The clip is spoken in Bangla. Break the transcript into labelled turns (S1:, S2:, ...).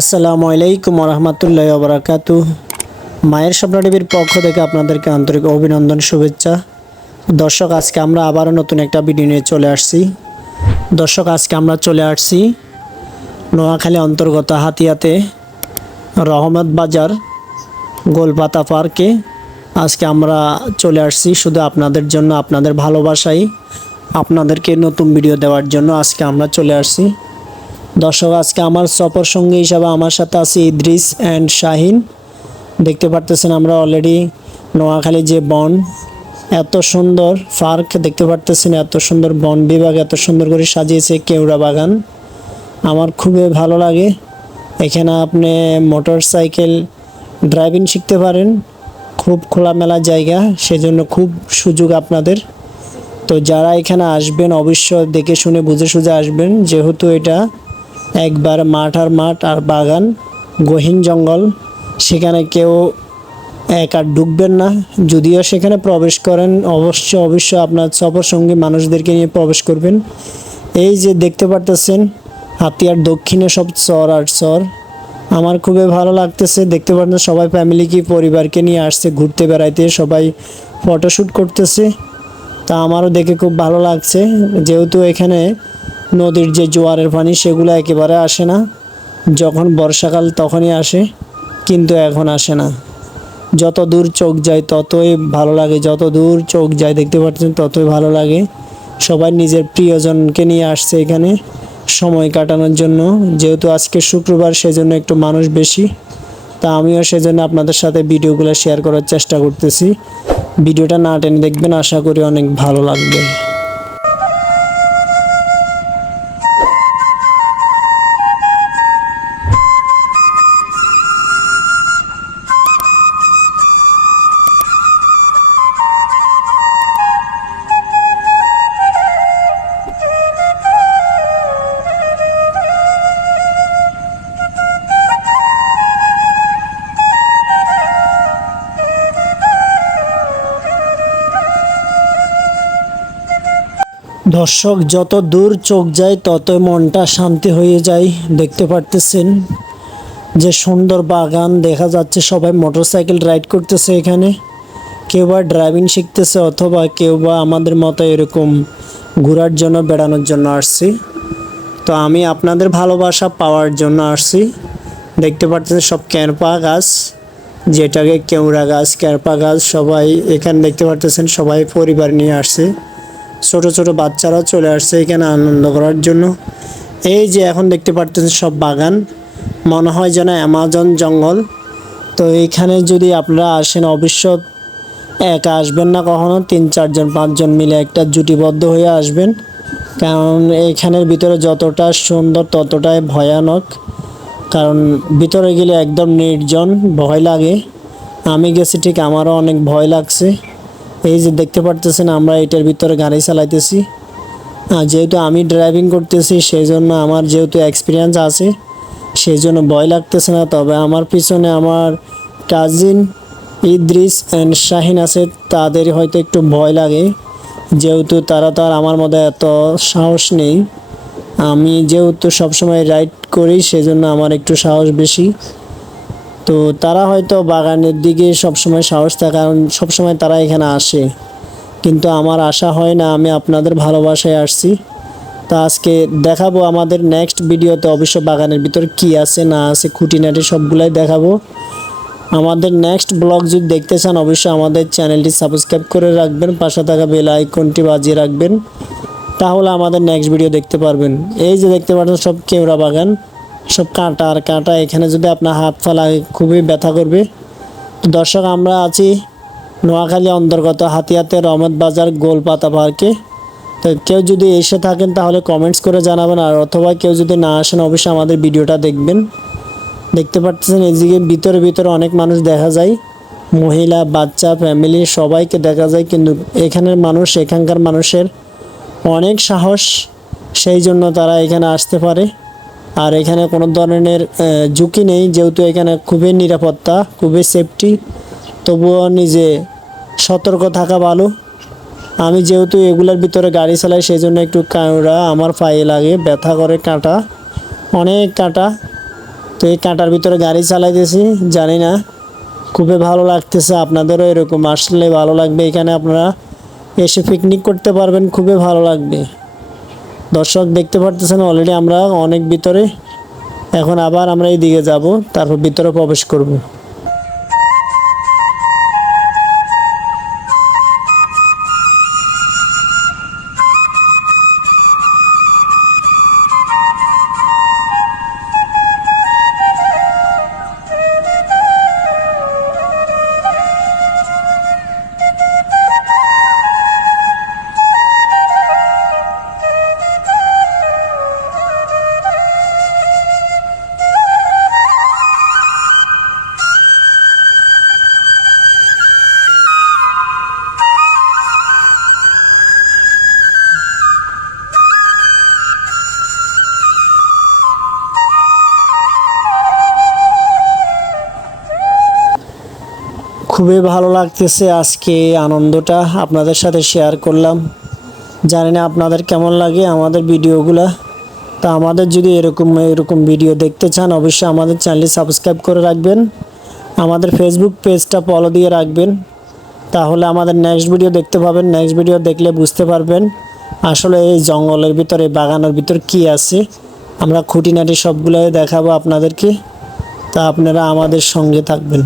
S1: আসসালামু আলাইকুম রহমতুল্লাহ বরাকাতু মায়ের স্বপ্ন টিভির পক্ষ থেকে আপনাদেরকে আন্তরিক অভিনন্দন, শুভেচ্ছা। দর্শক, আজকে আমরা আবারও নতুন একটা ভিডিও নিয়ে চলে আসছি। দর্শক, আজকে আমরা চলে আসছি নোয়াখালী অন্তর্গত হাতিয়াতে রহমত বাজার গোলপাতা পার্কে। আজকে আমরা চলে আসছি শুধু আপনাদের জন্য, আপনাদের ভালোবাসাই, আপনাদেরকে নতুন ভিডিও দেওয়ার জন্য আজকে আমরা চলে আসছি। দর্শক, আজকে আমার সফর সঙ্গী হিসাবে আমার সাথে আছে ইদ্রিস অ্যান্ড শাহিন। দেখতে পারতেছেন আমরা অলরেডি নোয়াখালী যে বন, এত সুন্দর পার্ক দেখতে পারতেছেন, এত সুন্দর বন বিভাগ, এত সুন্দর করে সাজিয়েছে কেওড়া বাগান। আমার খুবই ভালো লাগে। এখানে আপনি মোটর সাইকেল ড্রাইভিং শিখতে পারেন। খুব খোলামেলা জায়গা, সেজন্য খুব সুযোগ আপনাদের। তো যারা এখানে আসবেন, অবশ্যই দেখে শুনে বুঝে সুঝে আসবেন, যেহেতু এটা একবার মাঠ আর মাঠ আর বাগান, গহীন জঙ্গল, সেখানে কেউ একা ঢুকবেন না। যদিও সেখানে প্রবেশ করেন অবশ্যই অবশ্যই আপনার সফর সঙ্গী মানুষদেরকে নিয়ে প্রবেশ করবেন। এই যে দেখতে পারতেছেন, হাতিয়ার দক্ষিণে সব চর আর চর। আমার খুবই ভালো লাগতেছে, দেখতে পারতেন সবাই ফ্যামিলিকে পরিবারকে নিয়ে আসছে, ঘুরতে বেড়াইতে, সবাই ফটোশ্যুট করতেছে। তা আমারও দেখে খুব ভালো লাগছে। যেহেতু এখানে নদীর যে জোয়ারের পানি, সেগুলো একেবারে আসে না। যখন বর্ষাকাল তখনই আসে, কিন্তু এখন আসে না। যত দূর চোখ যায়, ততই ভালো লাগে। যত দূর চোখ যায়, দেখতে পাচ্ছেন, ততই ভালো লাগে। সবাই নিজের প্রিয়জনকে নিয়ে আসছে এখানে সময় কাটানোর জন্য। যেহেতু আজকে শুক্রবার, সেজন্য একটু মানুষ বেশি। তা আমিও সেজন্য আপনাদের সাথে ভিডিওগুলো শেয়ার করার চেষ্টা করতেছি। ভিডিওটা না টেনে দেখবেন আশা করি অনেক ভালো লাগবে। দর্শক, যত দূর চোখ যায় ততই মনটা শান্তি হয়ে যায়। দেখতে পারতেছেন যে সুন্দর বাগান, দেখা যাচ্ছে সবাই মোটরসাইকেল রাইড করতেছে এখানে। কেউ বা ড্রাইভিং শিখতেছে অথবা কেউ বা আমাদের মতো এরকম ঘোরার জন্য, বেড়ানোর জন্য আসছি। তো আমি আপনাদের ভালোবাসা পাওয়ার জন্য আসছি। দেখতে পাচ্ছেন সব ক্যারপা গাছ, যেটাকে কেওড়া গাছ, ক্যারপা গাছ, সবাই এখানে দেখতে পারতেছেন, সবাই পরিবার নিয়ে আসছে। ছোট ছোট বাচ্চারাও চলে আসছে এখানে আনন্দ করার জন্য। এই যে এখন দেখতে পারতেছেন সব বাগান, মনে হয় যেন অ্যামাজন জঙ্গল। তো এইখানে যদি আপনারা আসেন অবশ্য একা আসবেন না কখনো, তিন চারজন, পাঁচজন মিলে একটা জুটিবদ্ধ হয়ে আসবেন। কারণ এইখানের ভিতরে যতটা সুন্দর, ততটাই ভয়ানক। কারণ ভিতরে গেলে একদম নির্জন ভয় লাগে। আমি গেছি, ঠিক আমারও অনেক ভয় লাগছে। এই যে দেখতে পারতেছেন, আমরা এটার ভিতরে গাড়ি চালাইতেছি। যেহেতু আমি ড্রাইভিং করতেছি সেই জন্য আমার যেহেতু এক্সপিরিয়েন্স আছে সেই জন্য ভয় লাগতেছে না। তবে আমার পিছনে আমার কাজিন ইদ্রিস অ্যান্ড শাহিন আছে, তাদের হয়তো একটু ভয় লাগে। যেহেতু তারা তো আর আমার মধ্যে এত সাহস নেই। আমি যেহেতু সবসময় রাইড করি, সেজন্য আমার একটু সাহস বেশি। তো তারা হয়তো বাগানের দিকে সবসময় সাহস থাকে, কারণ সবসময় তারা এখানে আসে। কিন্তু আমার আশা হয় না আমি আপনাদের ভালোবাসায় আসছি। তা আজকে দেখাবো আমাদের নেক্সট ভিডিওতে অবশ্য বাগানের ভিতর কি আছে, না আছে, খুঁটিনাটি সবগুলাই দেখাবো। আমাদের নেক্সট ব্লগ যদি দেখতে চান, অবশ্যই আমাদের চ্যানেলটি সাবস্ক্রাইব করে রাখবেন, পাশে থাকা বেল আইকনটি বাজিয়ে রাখবেন, তাহলে আমাদের নেক্সট ভিডিও দেখতে পারবেন। এই যে দেখতে পাচ্ছেন সব কেওড়া বাগান। সব কাঁটা আর কাঁটা, এখানে যদি আপনার হাত পা খুবই ব্যথা করবে। দর্শক, আমরা আছি নোয়াখালী অন্তর্গত হাতিয়াতে রহমত বাজার গোলপাতা পার্কে। তো কেউ যদি এসে থাকেন তাহলে কমেন্টস করে জানাবেন, আর অথবা কেউ যদি না আসেন অবশ্যই আমাদের ভিডিওটা দেখবেন। দেখতে পাচ্ছেন এদিকে ভিতরে ভিতরে অনেক মানুষ দেখা যায়। মহিলা, বাচ্চা ফ্যামিলি সবাইকে দেখা যায়, কিন্তু এখানের মানুষ, এখানকার মানুষের অনেক সাহস, সেই জন্য তারা এখানে আসতে পারে। আর এখানে কোনো ধরনের ঝুঁকি নেই, যেহেতু এখানে খুবই নিরাপত্তা, খুবই সেফটি তবুও নিজে সতর্ক থাকা ভালো। আমি যেহেতু এগুলোর ভিতরে গাড়ি চালাই সেই জন্য একটু কাঁড়া, আমার পায়ে লাগে, ব্যথা করে কাঁটা, অনেক কাঁটা। তো এই কাঁটার ভিতরে গাড়ি চালাইতেছি, জানি না, খুবই ভালো লাগতেছে, আপনাদেরও এরকম আসলে ভালো লাগবে। এখানে আপনারা এসে পিকনিক করতে পারবেন, খুবই ভালো লাগবে। দর্শক দেখতে পারতেছেন অলরেডি আমরা অনেক ভিতরে। এখন আবার আমরা এই দিকে যাব, তারপর ভিতরে প্রবেশ করব। খুবই ভালো লাগতেছে আজকে আনন্দটা আপনাদের সাথে শেয়ার করলাম। জানি না আপনাদের কেমন লাগে আমাদের ভিডিওগুলা। তা আমাদের যদি এরকম এরকম ভিডিও দেখতে চান, অবশ্যই আমাদের চ্যানেলটি সাবস্ক্রাইব করে রাখবেন। আমাদের ফেসবুক পেজটা ফলো দিয়ে রাখবেন। তাহলে আমাদের নেক্সট ভিডিও দেখতে পাবেন। নেক্সট ভিডিও দেখলে বুঝতে পারবেন আসলে এই জঙ্গলের ভিতরে বাগানের ভিতর কি আছে। আমরা খুঁটিনাটি সবগুলোই দেখাবো আপনাদেরকে। তা আপনারা আমাদের সঙ্গে থাকবেন।